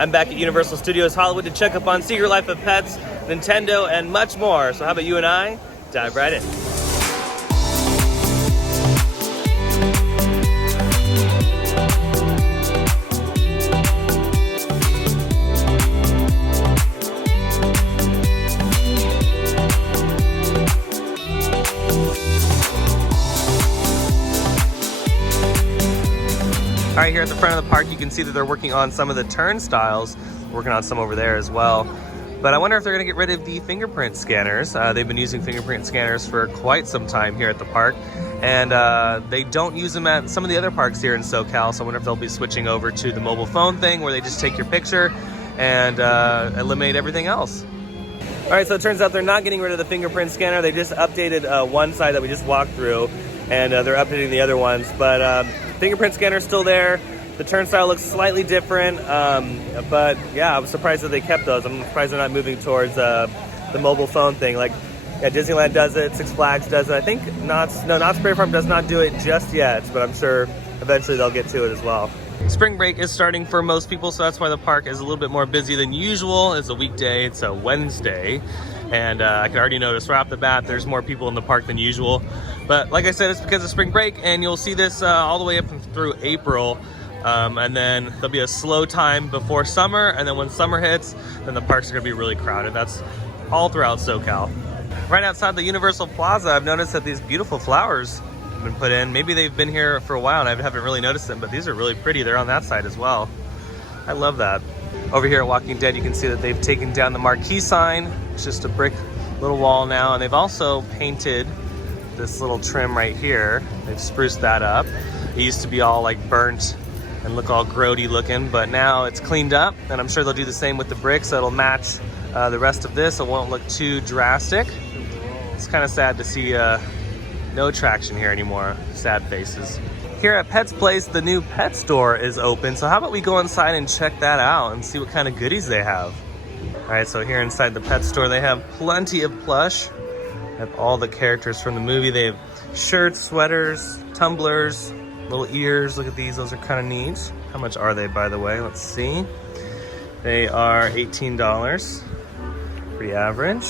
I'm back at Universal Studios Hollywood to check up on Secret Life of Pets, Nintendo, and much more. So how about you and I dive right in? All right, here at the front of the park, you can see that they're working on some of the turnstiles, working on some over there as well. But I wonder if they're gonna get rid of the fingerprint scanners. They've been using fingerprint scanners for quite some time here at the park. And they don't use them at some of the other parks here in SoCal. So I wonder if they'll be switching over to the mobile phone thing where they just take your picture and eliminate everything else. All right, so it turns out they're not getting rid of the fingerprint scanner. They just updated one side that we just walked through, and they're updating the other ones. But fingerprint scanner's still there. The turnstile looks slightly different, but yeah, I was surprised that they kept those. I'm surprised they're not moving towards the mobile phone thing. Like, yeah, Disneyland does it, Six Flags does it. I think Knott's Berry Farm does not do it just yet, but I'm sure eventually they'll get to it as well. Spring break is starting for most people, so that's why the park is a little bit more busy than usual. It's a weekday, it's a Wednesday, and I can already notice right off the bat there's more people in the park than usual. But like I said, it's because of spring break, and you'll see this all the way up through April. And then there'll be a slow time before summer, and then when summer hits, then the parks are gonna be really crowded. That's all throughout SoCal. Right outside the Universal Plaza, I've noticed that these beautiful flowers have been put in. Maybe they've been here for a while and I haven't really noticed them, but these are really pretty. They're on that side as well. I love that. Over here at Walking Dead, you can see that they've taken down the marquee sign. It's just a brick little wall now, and they've also painted this little trim right here. They've spruced that up. It used to be all like burnt and look all grody looking, but now it's cleaned up, and I'm sure they'll do the same with the bricks, so it'll match the rest of this. It won't look too drastic. It's kind of sad to see no attraction here anymore. Sad faces. Here at Pet's Place, the new pet store is open, so how about we go inside and check that out and see what kind of goodies they have. All right, so here inside the pet store, they have plenty of plush. They have all the characters from the movie. They have shirts, sweaters, tumblers, little ears. Look at these, those are kind of neat. How much are they, by the way? Let's see. They are $18, pretty average.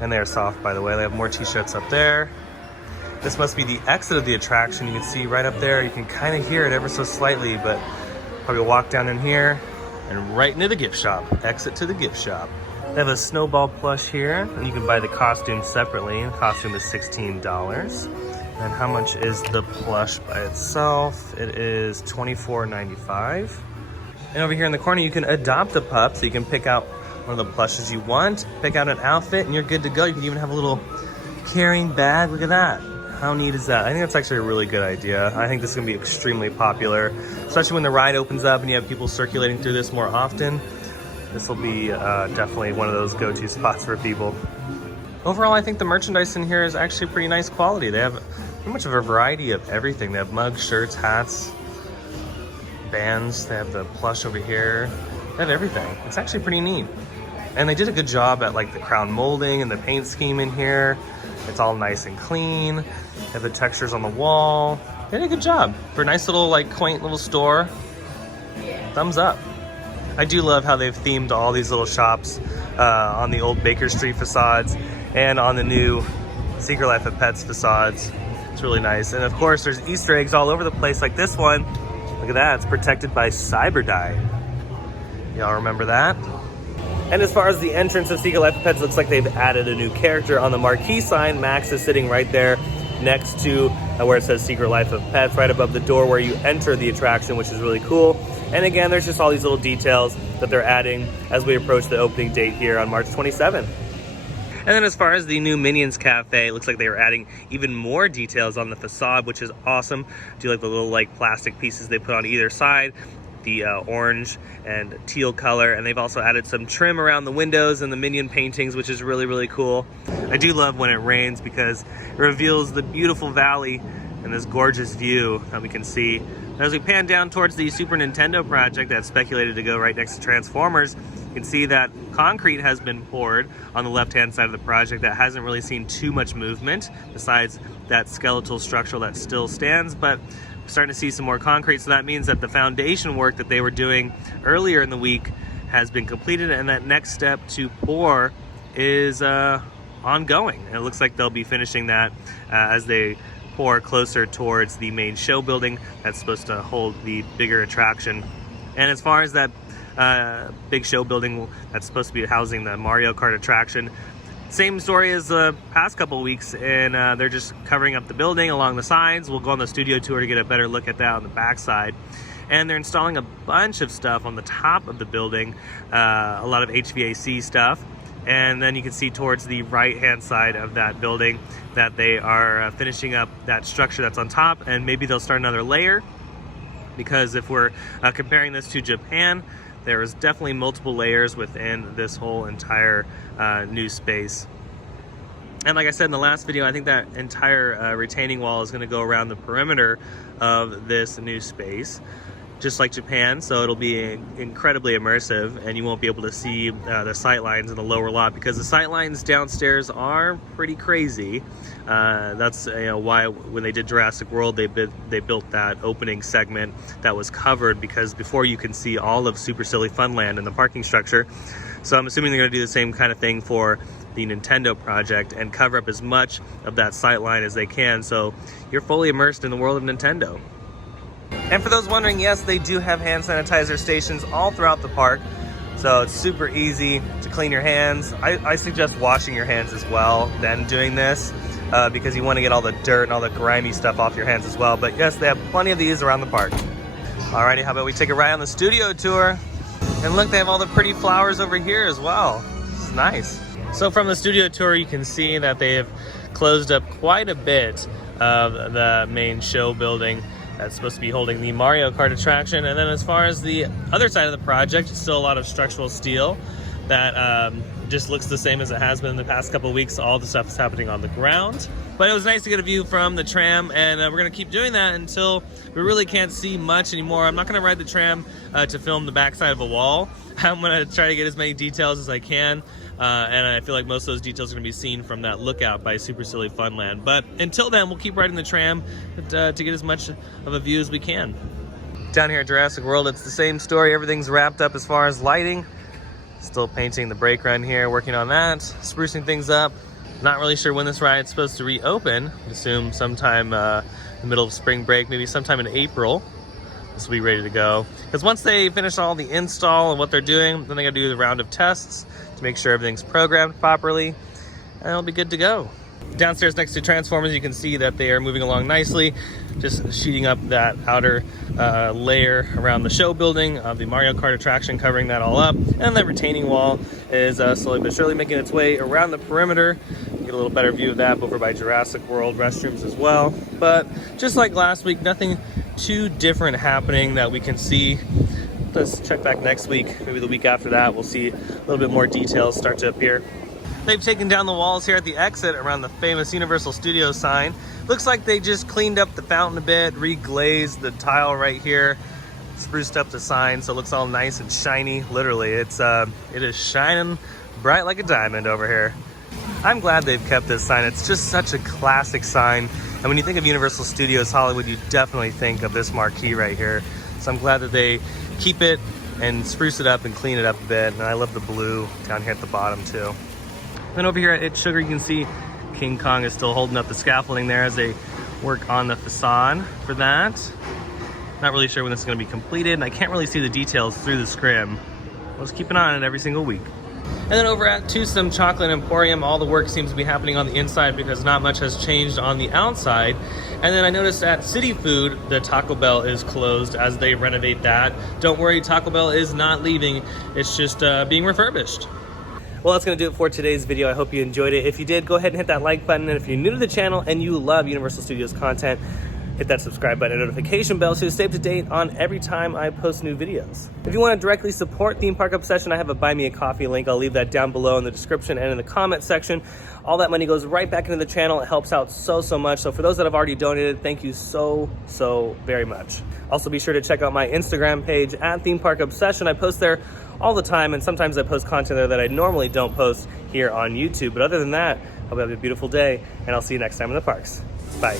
And they are soft, by the way. They have more t-shirts up there. This must be the exit of the attraction. You can see right up there. You can kind of hear it ever so slightly, but probably walk down in here and right into the gift shop. Exit to the gift shop. They have a Snowball Plush here, and you can buy the costume separately. The costume is $16. And how much is the plush by itself? It is $24.95. And over here in the corner, you can adopt a pup, so you can pick out one of the plushes you want, pick out an outfit, and you're good to go. You can even have a little carrying bag. Look at that. How neat is that? I think that's actually a really good idea. I think this is gonna be extremely popular, especially when the ride opens up and you have people circulating through this more often. This will be definitely one of those go-to spots for people. Overall, I think the merchandise in here is actually pretty nice quality. They have pretty much of a variety of everything. They have mugs, shirts, hats, bands. They have the plush over here. They have everything. It's actually pretty neat. And they did a good job at like the crown molding and the paint scheme in here. It's all nice and clean. They have the textures on the wall. They did a good job. For a nice little like quaint little store, thumbs up. I do love how they've themed all these little shops on the old Baker Street facades and on the new Secret Life of Pets facades. It's really nice. And of course, there's Easter eggs all over the place like this one. Look at that, it's protected by CyberDye. Y'all remember that? And as far as the entrance of Secret Life of Pets, looks like they've added a new character on the marquee sign. Max is sitting right there next to where it says Secret Life of Pets, right above the door where you enter the attraction, which is really cool. And again, there's just all these little details that they're adding as we approach the opening date here on March 27th. And then as far as the new Minions Cafe, it looks like they are adding even more details on the facade, which is awesome. Do you like the little like plastic pieces they put on either side? The orange and teal color, and they've also added some trim around the windows and the Minion paintings, which is really, really cool. I do love when it rains because it reveals the beautiful valley and this gorgeous view that we can see. As we pan down towards the Super Nintendo project that's speculated to go right next to Transformers, you can see that concrete has been poured on the left-hand side of the project that hasn't really seen too much movement besides that skeletal structure that still stands, but starting to see some more concrete, so that means that the foundation work that they were doing earlier in the week has been completed, and that next step to pour is ongoing. And it looks like they'll be finishing that as they pour closer towards the main show building that's supposed to hold the bigger attraction. And as far as that big show building that's supposed to be housing the Mario Kart attraction, same story as the past couple weeks, and they're just covering up the building along the sides. We'll go on the studio tour to get a better look at that on the backside. And they're installing a bunch of stuff on the top of the building, a lot of HVAC stuff. And then you can see towards the right-hand side of that building that they are finishing up that structure that's on top, and maybe they'll start another layer, because if we're comparing this to Japan, there is definitely multiple layers within this whole entire new space. And like I said in the last video, I think that entire retaining wall is going to go around the perimeter of this new space, just like Japan, so it'll be incredibly immersive, and you won't be able to see the sight lines in the lower lot, because the sight lines downstairs are pretty crazy. That's why when they did Jurassic World, they built that opening segment that was covered, because before you can see all of Super Silly Funland in the parking structure. So I'm assuming they're going to do the same kind of thing for the Nintendo project and cover up as much of that sight line as they can, so you're fully immersed in the world of Nintendo. And for those wondering, yes, they do have hand sanitizer stations all throughout the park, so it's super easy to clean your hands. I suggest washing your hands as well then doing this, because you want to get all the dirt and all the grimy stuff off your hands as well. But yes, they have plenty of these around the park. Alrighty, how about we take a ride on the studio tour? And look, they have all the pretty flowers over here as well. This is nice. So from the studio tour, you can see that they have closed up quite a bit of the main show building that's supposed to be holding the Mario Kart attraction. And then as far as the other side of the project, it's still a lot of structural steel that just looks the same as it has been in the past couple of weeks. All the stuff is happening on the ground. But it was nice to get a view from the tram, and we're gonna keep doing that until we really can't see much anymore. I'm not gonna ride the tram to film the backside of a wall. I'm gonna try to get as many details as I can. And I feel like most of those details are going to be seen from that lookout by Super Silly Funland. But until then, we'll keep riding the tram to get as much of a view as we can. Down here at Jurassic World, it's the same story. Everything's wrapped up as far as lighting. Still painting the brake run here, working on that, sprucing things up. Not really sure when this ride's supposed to reopen. I assume sometime in the middle of spring break, maybe sometime in April. This will be ready to go. Because once they finish all the install and what they're doing, then they gotta do the round of tests to make sure everything's programmed properly, and it'll be good to go. Downstairs next to Transformers, you can see that they are moving along nicely, just sheeting up that outer layer around the show building of the Mario Kart attraction, covering that all up. And that retaining wall is slowly but surely making its way around the perimeter. Get a little better view of that over by Jurassic World restrooms as well. But just like last week, nothing too different happening that we can see. Let's check back next week, maybe the week after that. We'll see a little bit more details start to appear. They've taken down the walls here at the exit around the famous Universal Studios sign. Looks like they just cleaned up the fountain a bit, re-glazed the tile right here, spruced up the sign so it looks all nice and shiny. Literally, it is shining bright like a diamond over here. I'm glad they've kept this sign. It's just such a classic sign. And when you think of Universal Studios Hollywood, you definitely think of this marquee right here. So I'm glad that they keep it and spruce it up and clean it up a bit. And I love the blue down here at the bottom too. Then over here at It's Sugar, you can see King Kong is still holding up the scaffolding there as they work on the facade for that. Not really sure when this is going to be completed, and I can't really see the details through the scrim. I'll just keep an eye on it every single week. And then over at Some Chocolate Emporium, all the work seems to be happening on the inside because not much has changed on the outside. And then I noticed at City Food, the Taco Bell is closed as they renovate that. Don't worry, Taco Bell is not leaving. It's just being refurbished. Well, that's going to do it for today's video. I hope you enjoyed it. If you did, go ahead and hit that like button. And if you're new to the channel and you love Universal Studios content, hit that subscribe button and notification bell so you stay up to date on every time I post new videos. If you want to directly support Theme Park Obsession, I have a Buy Me a Coffee link. I'll leave that down below in the description and in the comment section. All that money goes right back into the channel. It helps out so much. So for those that have already donated, thank you so very much. Also, be sure to check out my Instagram page at Theme Park Obsession. I post there all the time, and sometimes I post content there that I normally don't post here on YouTube. But other than that, I hope you have a beautiful day, and I'll see you next time in the parks. Bye.